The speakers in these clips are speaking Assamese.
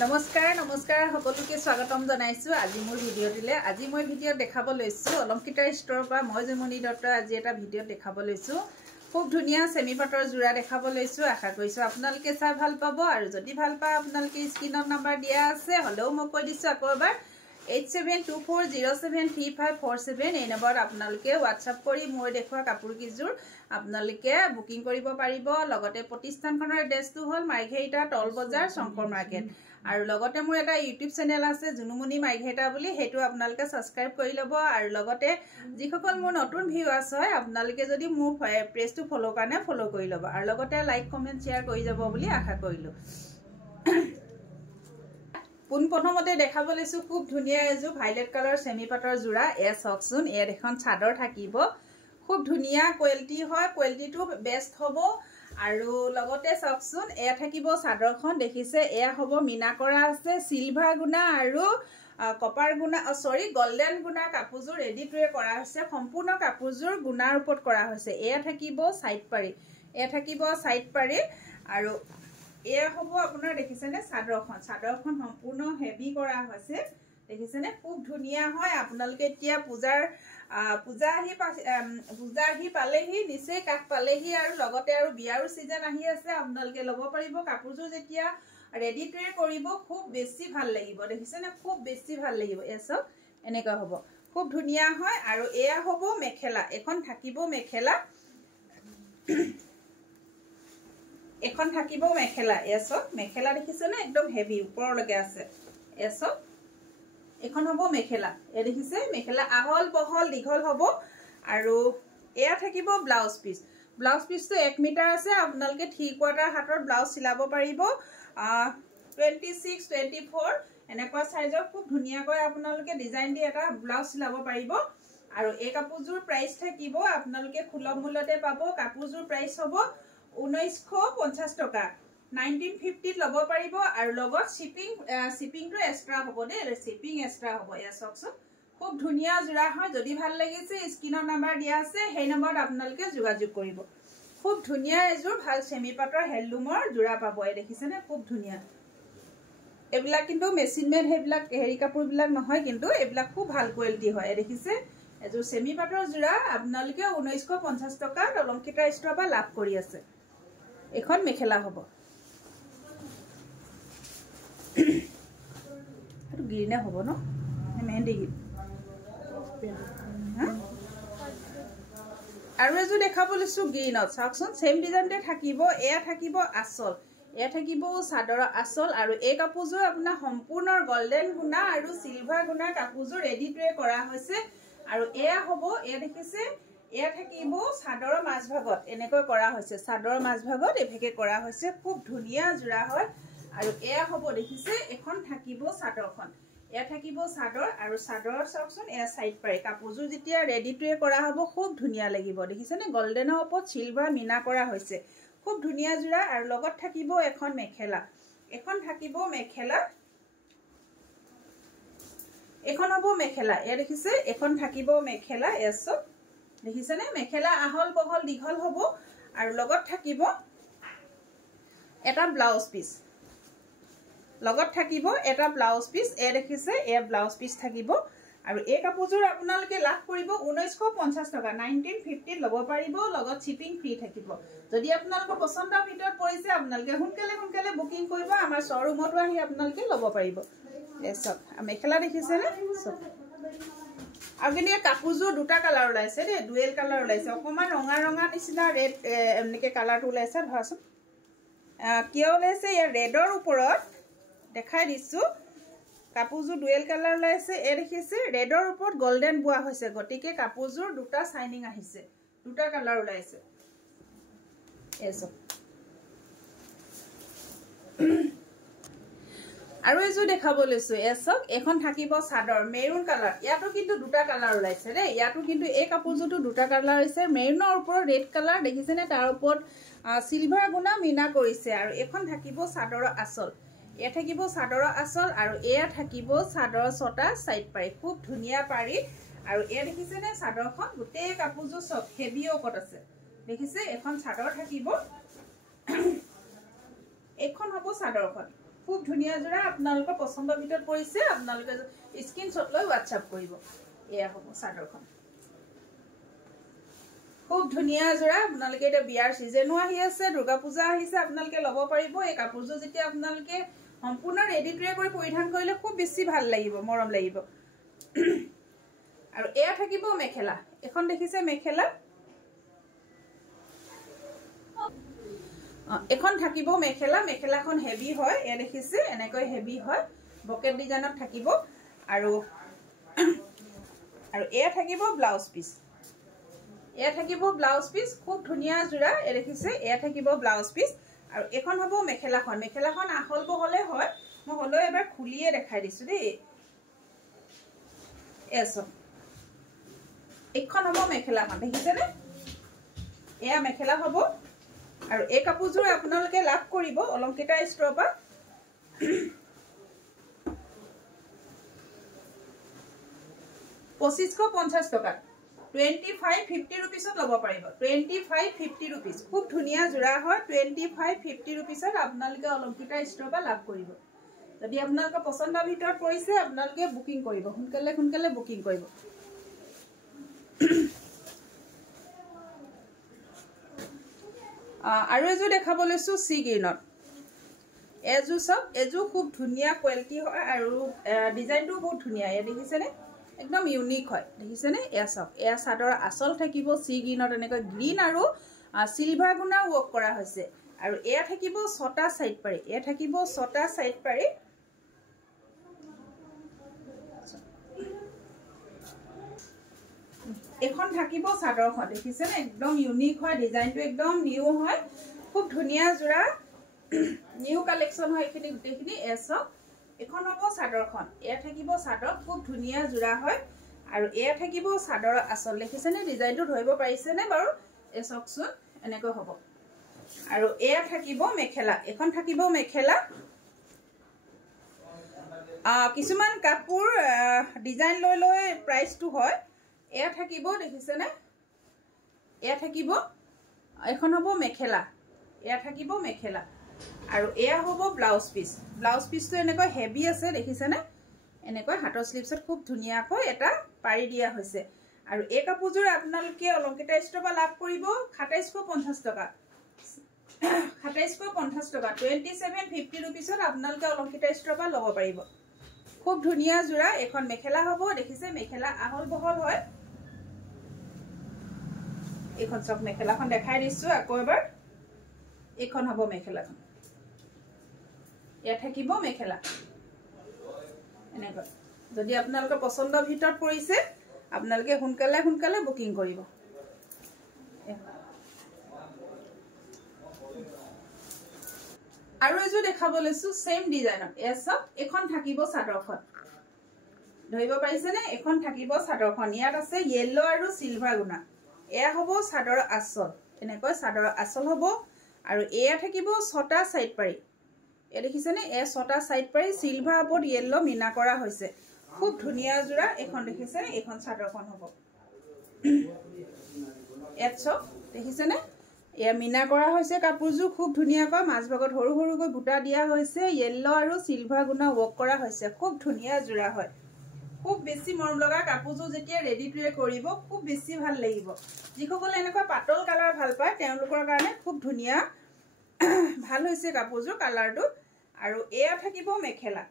নমস্কাৰ সকলোকে স্বাগতম জনাইছো আজি মোৰ ভিডিঅ'টিলে আজি মই ভিডিঅ' দেখাব লৈছো অলংকিতা ষ্টৰৰ পৰা মই জয়মণি দত্ত আজি এটা ভিডিঅ' দেখাব লৈছো খুব ধুনিয়া সেমি পাটৰ জোৰা দেখাব লৈছো আশা কৰিছো আপোনালোকে চাই ভাল পাব আৰু যদি ভাল পায় আপোনালোকে স্ক্ৰিনত নাম্বাৰ দিয়া আছে হলেও মই কৈ দিছো আকৌ এবাৰ 8724073547 এই নম্বৰত আপোনালোকে WhatsApp কৰি মই দেখুৱা কাপোৰ কিজোৰ আপোনালোকে বুকিং কৰিব পাৰিব লগতে প্ৰতিষ্ঠানখনৰ এড্ৰেছটো হ'ল মাইঘেৰিটা টল বজাৰ শংকৰ মাৰ্কেট আৰু লগতে মোৰ এটা YouTube চেনেল আছে জুনুমণি মাইঘেৰিটা বুলি হেতু আপোনালোকে সাবস্ক্ৰাইব কৰি লব আৰু লগতে যিসকল মোৰ নতুন ভিউৱাৰ্ছ হয় আপোনালোকে যদি মোৰ পেজটো ফলো কাৰণে ফলো কৰি লব আৰু লগতে লাইক কমেন্ট শেয়াৰ কৰি যাব বুলি আশা কৰিলো পুন প্ৰথমতে দেখাব লৈছো খুব ধুনিয়া এজু ভাইলেট কালাৰ সেমি পাটৰ জোৰা এ সকচোন এ এখন চাদৰ থাকিব খুব ধুনিয়া কোৱালিটি হয় কোৱালিটিটো বেষ্ট হ'ব আৰু লগতে সকচোন এ থাকিব চাদৰখন দেখিছে এ হ'ব মিনা কৰা আছে সিলভাৰ গুণা আৰু কপাৰ গুণা সৰি গোল্ডেন গুণা কাপোৰজোৰ ৰেডি টু কৰা হৈছে সম্পূৰ্ণ কাপোৰজোৰ গুণাৰ ওপৰত কৰা হৈছে এ থাকিব সাইড পাৰি আৰু এয়া হ'ব আপোনাৰ দেখিছেনে চাদৰখন সম্পূৰ্ণ হেভি কৰা হৈছে দেখিছেনে খুব ধুনিয়া হয় আপোনালোকে এতিয়া পূজা আহি পালেহি নিচে কাট পালেহি আৰু লগতে আৰু বিয়াৰ সিজন আহি আছে আপোনালোকে ল'ব পাৰিব কাপোৰজোৰ যেতিয়া ৰেডি টু কৰিব খুব বেছি ভাল লাগিব দেখিছেনে খুব বেছি ভাল লাগিব এসব এনেকা হ'ব খুব ধুনিয়া হয় আৰু এয়া হ'ব মেখেলা এখন থাকিব মেখেলা এখন থাকিব মেখেলা এসব মেখেলা দেখিছেনে একদম হেভি ওপৰলৈকে আছে এসব এখন হ'ব মেখেলা এ দেখিছে মেখেলা আহল বহল দীঘল হ'ব আৰু এয়া থাকিব ব্লাউজ পিচটো 1 মিটাৰ আছে আপোনালোকে 3 কোৱাৰ্টাৰ হাতৰ ব্লাউজ চিলাব পাৰিব 26 24 এনেকুৱা সাইজৰ খুব ধুনিয়াকৈ আপোনালোকে ডিজাইন দি এটা ব্লাউজ চিলাব পাৰিব আৰু এই কাপোৰজোৰ প্ৰাইস থাকিব আপোনালোকে সুলভ মূল্যতে পাব কাপোৰজোৰ প্ৰাইস হ'ব 1950 টকা 1950 লব পাৰিব আৰু লগত শিপিংটো এক্সট্ৰা হ'ব দে শিপিং এক্সট্ৰা হ'ব এ সকচোন খুব ধুনিয়া জোৰা হয় যদি ভাল লাগিছে স্ক্ৰিনৰ নাম্বাৰ দিয়া আছে সেই নম্বৰত আপোনালোকে যোগাযোগ কৰিব খুব ধুনিয়া এজোৰ ভাল সেমি পাটৰ হেললুমৰ জোৰা পাব এই দেখিছেনে খুব ধুনিয়া এবিলাক কিন্তু মেচিন মেড হেবিলাক হেৰি কাপোৰ বিলাক নহয় কিন্তু এবিলাক খুব ভাল কোৱালিটি হয় দেখিছে এজোৰ সেমি পাটৰ জোৰা আপোনালোকে 1950 টকা অলংকিতা ষ্টৰৰ পৰা লাভ কৰি আছে এখন মেখেলা হ'ব আৰু গ্ৰীনে হ'ব ন মেহেন্দি গীত আৰু এজো দেখাব লৈছো গ্ৰীনত চাওকচোন সেম ডিজাইনতে থাকিব এয়া থাকিব আচল এয়া থাকিব চাদৰৰ আচল আৰু এই কাপোৰজোৰ আপোনাৰ সম্পূৰ্ণ গোল্ডেন গুণা আৰু সিলভাৰ গুণা কাপোৰজোৰ ৰেডি টু কৰা হৈছে আৰু এয়া হ'ব এয়া দেখিছে এয়া থাকিব চাদৰৰ মাজভাগত এনেকৈ কৰা হৈছে চাদৰৰ মাজভাগত এভেকে কৰা হৈছে খুব ধুনিয়া জোৰা হয় আৰু এয়া হ'ব দেখিছে এখন থাকিব চাদৰখন এয়া থাকিব চাদৰ আৰু চাদৰৰ চাওকচোন এয়া সাইড পাৰি কাপোৰজোৰ যেতিয়া ৰেডি টু কৰা হ'ব খুব ধুনিয়া লাগিব দেখিছেনে গোল্ডেনৰ ওপৰত সিলভাৰ মিনা কৰা হৈছে খুব ধুনিয়া জোৰা আৰু লগত থাকিব এখন মেখেলা এখন থাকিব মেখেলা এখন হ'ব মেখেলা এ দেখিছে এখন থাকিব মেখেলা এসব দেখিছেনে মেখেলা আহল বহল দীঘল হ'ব আৰু লগত থাকিব এটা ব্লাউজ পিস লগত থাকিব এটা ব্লাউজ পিস এ দেখিছে এ ব্লাউজ পিস থাকিব আৰু এই কাপোৰজোৰ আপোনালোকে লাভ কৰিব 1950 টকা 1950 ল'ব পাৰিব লগত শিপিং ফ্ৰী থাকিব যদি আপোনালোকৰ পছন্দৰ ভিতৰত পৰিছে আপোনালোকে সোনকালে বুকিং কৰিব আমাৰ শ্বৰুমতো আহি আপোনালোকে ল'ব পাৰিব এসব মেখেলা দেখিছেনে সব আৰু কিন্তু কাপোৰজোৰ দুটা কালাৰ ওলাইছে দে ডুৱেল কালাৰ ওলাইছে অকমান ৰঙা নিচিনা ৰেড এনেকে কালাৰটো ওলাইছে ধৰাচোন কিয় ওলাইছে ইয়াৰ ৰেডৰ ওপৰত দেখাই দিছো কাপোৰজোৰ ডুৱেল কালাৰ ওলাইছে এ দেখিছে ৰেডৰ ওপৰত গোল্ডেন বুৱা হৈছে গটিকে কাপোৰজোৰ দুটা শাইনিং আহিছে দুটা কালাৰ ওলাইছে এসব আৰু এজো দেখাব লৈছো এসব এখন থাকিব চাদৰ মেৰুন কালাৰ ইয়াতো কিন্তু দুটা কালাৰ ওলাইছে ৰে ইয়াতো কিন্তু এই কাপোৰজোৰটো দুটা কালাৰ হৈছে মেৰুনৰ ওপৰত ৰেড কালাৰ দেখিছেনে তাৰ ওপৰত সিলভাৰ গুণা মিনা কৰিছে আৰু এখন থাকিব চাদৰৰ আচল এয়া থাকিব চাদৰৰ আচল আৰু এয়া থাকিব চাদৰৰ ছটা সাইড পাৰি খুব ধুনিয়া পাৰি আৰু এয়া দেখিছেনে চাদৰখন গোটেই কাপোৰজোৰ সব হেভি ওপৰত আছে দেখিছে এখন চাদৰ থাকিব এখন হ'ব চাদৰখন খুব ধুনীয়া জোৰা আপোনালোকৰ পছন্দৰ ভিতৰত পৰিছে আপোনালোকে স্ক্ৰীনশ্বট লৈ WhatsApp কৰিব এয়া হ'ব চাদৰখন খুব ধুনীয়া জোৰা আপোনালোকে এটা বিয়াৰ সিজনো আহি আছে দুৰ্গা পূজা আহিছে আপোনালোকে ল'ব পাৰিব এই কাপোৰটো যেতিয়া আপোনালোকে সম্পূৰ্ণ ৰেডি ট্ৰে কৰি পৰিধান কৰিলে খুব বেছি ভাল লাগিব মৰম লাগিব আৰু এয়া থাকিব মেখেলা এখন দেখিছে মেখেলা এখন থাকিব মেখেলা মেখেলাখন হেভি হয় এ দেখিছে এনেকৈ হেভি হয় বকেট ডিজাইনত থাকিব আৰু এয়া থাকিব ব্লাউজ পিস এয়া থাকিব ব্লাউজ পিস খুব ধুনীয়া জোৰা এ দেখিছে এয়া থাকিব ব্লাউজ পিস আৰু এখন হ'ব মেখেলাখন আহল বহলে হয় মই হলো এবাৰ খুলিয়ে দেখাই দিছো দেই এসব এখন হ'ব মেখেলাখন দেখিছে নে এয়া মেখেলা হ'ব আৰু এই কাপোৰযোৰ আপোনালোকে লাভ কৰিব অলংকিতা ষ্টৰৰ পৰা 2550 টকা 2550 रुपीसत লব পাৰিব 2550 रुपीस খুব ধুনিয়া জোৰা হয় 2550 रुपीसत আপোনালোকে অলংকিতা ষ্টৰৰ পৰা লাভ কৰিব যদি আপোনালোকৰ পছন্দৰ ভিতৰত পৰিছে আপোনালোকে বুকিং কৰিব সোনকালে বুকিং কৰিব আৰু এজো দেখাব লৈছো সি গ্ৰীনত এজো সব এজো খুব ধুনিয়া কোৱালিটি হয় আৰু ডিজাইনটো বহুত ধুনিয়া এ দেখিছেনে एकदम यूनिक হয় দেখিছেনে এয়া সব এয়া সাদৰ আসল থাকিব সি গ্ৰীনত এনেকৈ গ্ৰীন আৰু সিলভাৰ গুণা ওৱৰ্ক কৰা হৈছে আৰু এয়া থাকিব ছটা সাইড পাৰি এয়া থাকিব ছটা সাইড পাৰি এখন থাকিব সাদৰখন দেখিছেনে एकदम यूनिक হয় ডিজাইনটো एकदम নিউ হয় খুব ধুনিয়া জোৰা নিউ কালেকশন হয় এখিনি গুটেখিনি এসব এখন হ'ব সাদৰখন এয়া থাকিব সাদৰ খুব ধুনিয়া জোৰা হয় আৰু এয়া থাকিব সাদৰ আসল দেখিছেনে ডিজাইনটো ধৰিব পাৰিছেনে বাৰু এ চকচোন এনেকৈ হ'ব আৰু এয়া থাকিব মেখেলা এখন থাকিব মেখেলা কিছুমান কাপোৰ ডিজাইন লৈ প্ৰাইসটো হয় এয়া থাকিব দেখিছেনে এয়া থাকিব এখন হ'ব মেখেলা এয়া থাকিব মেখেলা আৰু এয়া হ'ব ব্লাউজ পিসটো এনেকৈ হেভি আছে দেখিছেনে এনেকৈ হাতৰ স্লিভছত খুব ধুনিয়াকৈ এটা পাৰি দিয়া হৈছে আৰু এই কাপোৰযোৰ আপোনালোকে অলংকিতা ষ্টৰৰ পৰা লাভ কৰিব 2750 টকা 2750 টকা 2750 रुपीसত আপোনালোকে অলংকিতা ষ্টৰৰ পৰা ল'ব পাৰিব খুব ধুনিয়া জোৰা এখন মেখেলা হ'ব দেখিছে মেখেলা আহল বহল হয় এখন সব মেখেলাখন দেখাই দিছো আকৌ এবাৰ এখন হ'ব মেখেলাখন এয়া থাকিব মেখেলা এনেকৈ যদি আপোনালোকৰ পছন্দৰ ভিতৰত পৰিছে আপোনালোকে সোনকালে বুকিং কৰিব আৰু এজো দেখাব লৈছো সেম ডিজাইনত এসব এখন থাকিব সাদৰখন ধৰিব পাৰিছেনে এখন থাকিব সাদৰখন ইয়াত আছে ইয়েলো আৰু সিলভাৰ গুণা এয়া হ'ব সাদৰ আসল এনেকৈ সাদৰ আসল হ'ব আৰু এয়া থাকিব ছটা সাইড পাৰি এ দেখিছেনে এ ছটা সাইড পাৰি সিলভাৰ ওপৰত ইয়েলো মিনা কৰা হৈছে খুব ধুনিয়া জোৰা এখন দেখিছেনে এখন সাদৰখন হ'ব এটছ দেখিছেনে এয়া মিনা কৰা হৈছে কাপোৰজু খুব ধুনিয়াকৈ মাজভাগত সৰু বুটা দিয়া হৈছে ইয়েলো আৰু সিলভাৰ গুণা ওৱৰ্ক কৰা হৈছে খুব ধুনিয়া জোৰা হয় খুব বেছি মৰম লগা কাপোৰজু যেতিয়া ৰেডি ট্ৰে কৰিব খুব বেছি ভাল লাগিব যিসকলে এনেকৈ পাতল কালাৰ ভাল পায় তেওঁলোকৰ কাৰণে খুব ধুনিয়া ভাল হৈছে কাপোৰজু কালাৰটো আৰু এয়া থাকিব মেখেলা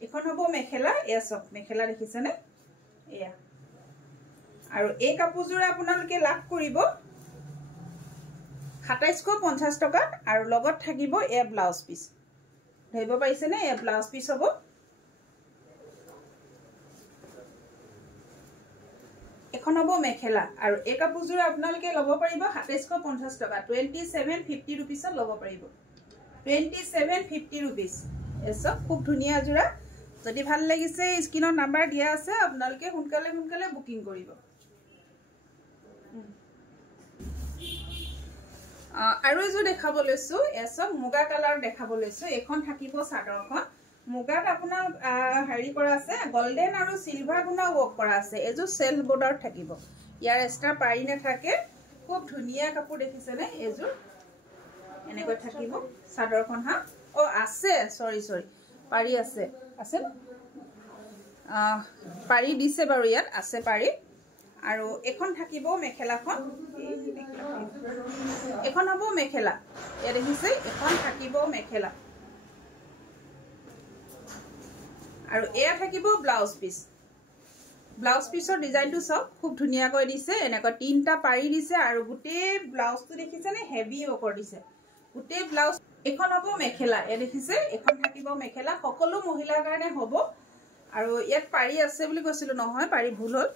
এখন হ'ব মেখেলা এয়া সব মেখেলা দেখিছেনে এয়া আৰু এই কাপোৰজুৰ আপোনালোকে লাভ কৰিব 2750 টকা আৰু লগত থাকিব এ ব্লাউজ পিস ধৰিব পাৰিছেনে এ ব্লাউজ পিস হ'ব এখন হ'ব মেখেলা আৰু এই কাপোৰজুৰ আপোনালোকে ল'ব পাৰিব 2750 টকা 2750 रुपीसত ল'ব পাৰিব 2750 रुपीस এসব খুব ধুনিয়া জোৰা যদি ভাল লাগিছে স্ক্ৰিনত নাম্বাৰ দিয়া আছে আপোনালোকে সোনকালে বুকিং কৰিব আৰু এজো দেখাব লৈছো এসব মুগা কালাৰ দেখাব লৈছো এখন থাকিব সাদৰখন মুগাত আপোনাৰ হেৰি কৰা আছে গোল্ডেন আৰু সিলভাৰ গুণা ওৱৰ্ক কৰা আছে এজো সেলফ বৰ্ডাৰ থাকিব ইয়াৰ এক্সট্ৰা পাৰি নাথাকে খুব ধুনিয়া কাপোৰ দেখিছেনে এজো এনেকৈ থাকিব সাদৰখন হা ও আছে সৰি পাৰি আছে পাৰি দিছে বাৰু ইয়াত আছে পাৰি আৰু এখন থাকিব মেখেলাখন এখন হ'ব মেখেলা এ দেখিছে এখন থাকিব মেখেলা আৰু এয়া থাকিব ব্লাউজ পিছৰ ডিজাইনটো সব খুব ধুনিয়া কৈ দিছে এনেকৈ তিনটা পাৰি দিছে আৰু গুটে ব্লাউজটো দেখিছে নে হেভি ওকৰ দিছে গুটে ব্লাউজ এখন হ'ব মেখেলা এ দেখিছে এখন থাকিব মেখেলা সকলো মহিলাৰ কাৰণে হ'ব আৰু ইয়াত পাৰি আছে বুলি কৈছিলো নহয় পাৰি ভুল হ'ল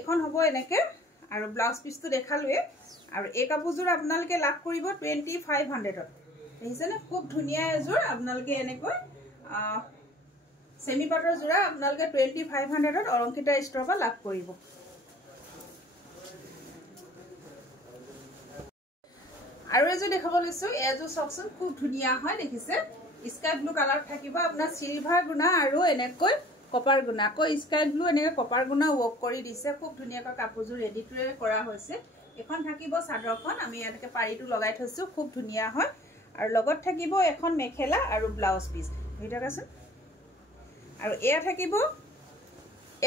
এখন হ'ব এনেকে আৰু ব্লাউজ পিছটো দেখালুৱে আৰু এই কাপোৰজোৰ আপোনালোকে লাভ কৰিব 2500 ত দেখিছে নে খুব ধুনিয়া এজোৰ আপোনালোকে এনেকৈ সেমি পাটৰ জোৰা আপোনালোকে 2500 ত অলংকিতা ষ্টৰৰ পৰা লাভ কৰিব আৰু এজো দেখাব লৈছো এজো সবসন খুব ধুনিয়া হয় দেখিছে স্কাই ব্লু কালার থাকিব আপোনাৰ সিলভাৰ গুণা আৰু এনেকৈ কপাৰ গুণা কো স্কাই ব্লু এনেকৈ কপাৰ গুণা ওয়াৰ্ক কৰি দিছে খুব ধুনিয়াকৈ কাপোৰজোৰ ৰেডি টু কৰা হৈছে এখন থাকিব চাদৰখন আমি এনেকৈ পাৰিটো লগাই থৈছো খুব ধুনিয়া হয় আৰু লগত থাকিব এখন মেখেলা আৰু ব্লাউজ পিস ভিডিওটা আছে আৰু এয়া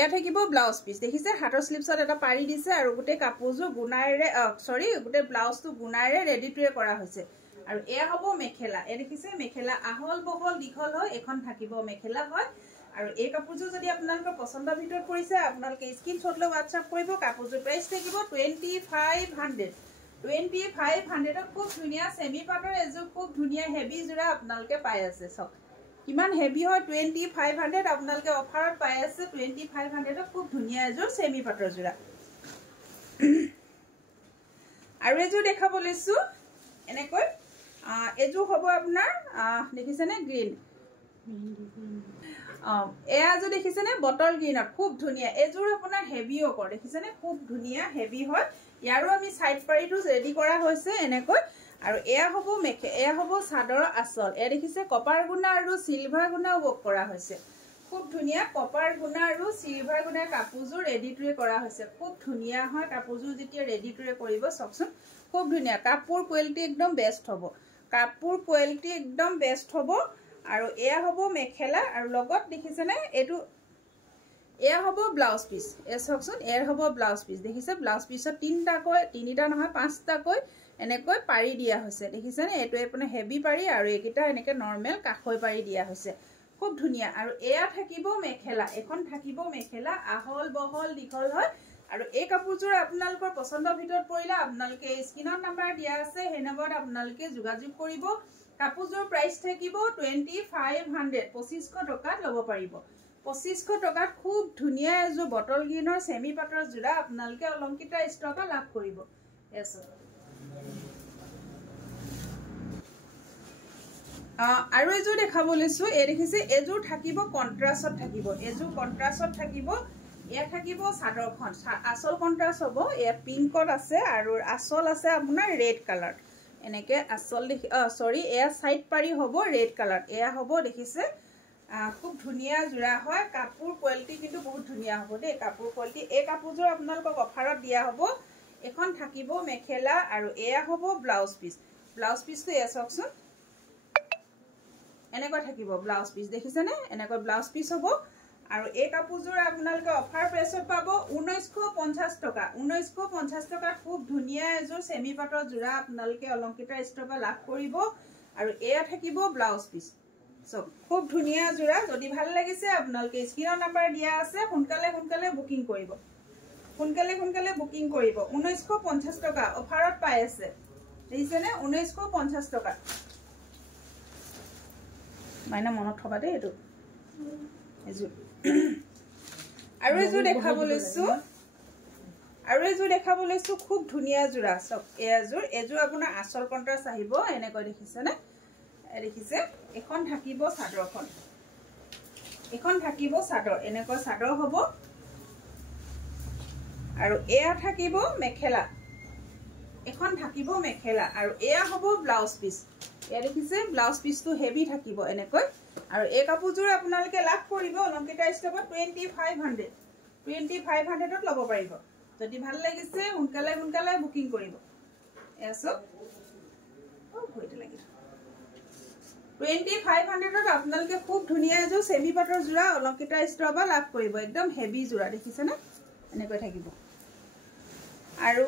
থাকিব ব্লাউজ পিস দেখিছে হাতৰ স্লিপছত এটা পাৰি দিছে আৰু গুটে কাপোৰজোৰ গুণাৰে সৰি গুটে ব্লাউজটো গুণাৰে ৰেডি টু কৰা হৈছে আৰু এয়া হ'ব মেখেলা এ দেখিছে মেখেলা আহল বহল দীঘল হয় এখন থাকিব মেখেলা হয় আৰু এই কাপোৰজোৰ যদি আপোনালোকৰ পছন্দৰ ভিতৰত পৰিছে আপোনালোকে স্ক্ৰিনশ্বট লৈ WhatsApp কৰিব কাপোৰজোৰ প্ৰাইস থাকিব 2500 ত খুব ধুনিয়া সেমি পাটৰ এজোৰ খুব ধুনিয়া হেভি জোৰা আপোনালোকে পাই আছে সব কিমান হেভি হয় 2500 আপোনালোকে অফাৰত পাই আছে 2500 ত খুব ধুনিয়া এজোৰ সেমি পাটৰ জোৰা আৰু এজোৰ দেখাব লৈছো এনেকৈ এজোৰ হ'ব আপোনাৰ দেখিছে নে গ্ৰীন এয়া যে দেখিছে নে বটল গ্ৰীনত খুব ধুনিয়া এজোৰ আপোনাৰ হেভি ওকৰ দেখিছে নে খুব ধুনিয়া হেভি হয় ইয়াৰো আমি সাইড পাৰিটো ৰেডি কৰা হৈছে এনেকৈ আৰু এয়া হ'ব চাদৰ আচল এ দেখিছে কপাৰ গুণা আৰু সিলভাৰ গুণা ওয়াৰ্ক কৰা হৈছে খুব ধুনিয়া কপাৰ গুণা আৰু সিলভাৰ গুণা কাপোৰজোৰ ৰেডি টু কৰা হৈছে খুব ধুনিয়া হয় কাপোৰজোৰ যেতিয়া ৰেডি টু কৰিব সবচোন খুব ধুনিয়া কাপোৰ কোৱালিটি একদম বেষ্ট হ'ব আৰু এয়া হ'ব মেখেলা আৰু লগত দেখিছে নে এটো এয়া হ'ব ব্লাউজ পিস এ সবচোন এৰ হ'ব ব্লাউজ পিস দেখিছে ব্লাউজ পিছত তিনিটা নহয় পাঁচটাকৈ এনেকৈ পাৰি দিয়া হৈছে দেখিছে নে এটো আপুনি হেভি পাৰি আৰু একিটা এনেকৈ নৰমাল কাখৈ পাৰি দিয়া হৈছে খুব ধুনিয়া আৰু এয়া থাকিব মেখেলা এখন থাকিব মেখেলা আহল বহল দীঘল হয় আৰু এই কাপোৰজোৰ আপোনালোকৰ পছন্দৰ ভিতৰত পৰিলে আপোনালোকে স্ক্ৰিনত নাম্বাৰ দিয়া আছে সেই নম্বৰত আপোনালোকে যোগাযোগ কৰিব কাপোৰজোৰ প্ৰাইস থাকিব 2500 2500 টকাত ল'ব পাৰিব 2500 টকাত খুব ধুনিয়া এজোৰ বটল গ্ৰীনৰ সেমি পাটৰ জোৰা আপোনালোকে অলংকিতা ষ্টৰৰ পৰা লাভ কৰিব এছো আৰু এজোৰ দেখাব লৈছো এ দেখিছে এজোৰ থাকিব কন্ট্ৰাস্টত থাকিব এয়া থাকিব চাদৰখন আসল কন্ট্ৰাস্ট হ'ব এয়া পিংকত আছে আৰু আসল আছে আপোনাৰ ৰেড কালাৰ এনেকে আসল দেখি সৰি এয়া সাইড পাৰি হ'ব ৰেড কালাৰ এয়া হ'ব দেখিছে খুব ধুনিয়া জোৰা হয় কাপোৰ কোৱালিটি কিন্তু বহুত ধুনিয়া হ'ব দে কাপোৰ কোৱালিটি এই কাপোৰজোৰ আপোনালোকক অফাৰত দিয়া হ'ব এখন থাকিব মেখেলা আৰু এয়া হ'ব ব্লাউজ পিসটো এ চাওকচোন এনেকৈ থাকিব ব্লাউজ পিস দেখিছে নে এনেকৈ ব্লাউজ পিস হ'ব আৰু এই কাপোৰজোৰ আপোনালোকে অফাৰ প্ৰাইসত পাব 1950 টকা খুব ধুনিয়া এজোৰ সেমি পাটৰ জোৰা আপোনালোকে অলংকিতা ষ্টৰৰ পৰা লাভ কৰিব আৰু এয়া থাকিব ব্লাউজ পিস সব খুব ধুনিয়া জোৰা যদি ভাল লাগিছে আপোনালোকে স্ক্ৰিনৰ নাম্বাৰ দিয়া আছে সোনকালে বুকিং কৰিব 1950 টকা অফাৰত পাই আছে দেখিছে নে 1950 টকা মাইনা মনত থবা দে এটো এজোৰ আৰু এজোৰ দেখাব লৈছো খুব ধুনিয়া জোৰা সব এজোৰ আপোনাৰ আসল কন্ট্ৰাস্ট আহিব এনেকৈ দেখিছে নে দেখিছে এখন থাকিব চাদৰ এনেকৈ চাদৰ হ'ব আৰু এয়া থাকিব মেখেলা এখন থাকিব মেখেলা আৰু এয়া হ'ব ব্লাউজ পিস এয়া দেখিছে ব্লাউজ পিসটো হেভি থাকিব এনেকৈ আৰু এই কাপোৰজোৰ আপোনালোকে লাভ কৰিব অলংকিতা ষ্টৰত 2500 ত ল'ব পাৰিব যদি ভাল লাগিছে সোনকালে বুকিং কৰিব এসো ভইতে লাগিব 2500 আপোনালোকে খুব ধুনীয়া এযোৰ সেমি পাটৰ জোৰা অলংকিতা ষ্ট্ৰবা লাভ কৰিব একদম হেভি জোৰা দেখিছে না এনেকৈ থাকিব আৰু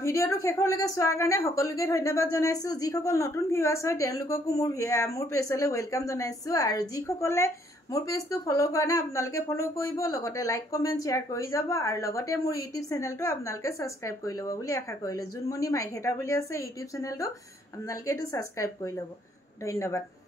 ভিডিওটো শেষলৈকে চোৱাৰ কাৰণে সকলোকে ধন্যবাদ জনাইছো যিসকল নতুন ভিউৱাৰ্ছ হয় তেওঁলোককো মোৰ পেজলৈ ওয়েলকাম জনাইছো আৰু যিসকলে মোৰ পেজটো ফলো কৰা নাই আপোনালোকে ফলো কৰিব লগতে লাইক কমেন্ট শেয়াৰ কৰি যাব আৰু লগতে মোৰ ইউটিউব চেনেলটো আপোনালোকে সাবস্ক্ৰাইব কৰি ল'ব বুলি আশা কৰিলো জুনমণি মাইঘেটা বুলি আছে ইউটিউব চেনেলটো আপোনালোকে এটো সাবস্ক্ৰাইব কৰি ল'ব ধন্যবাদ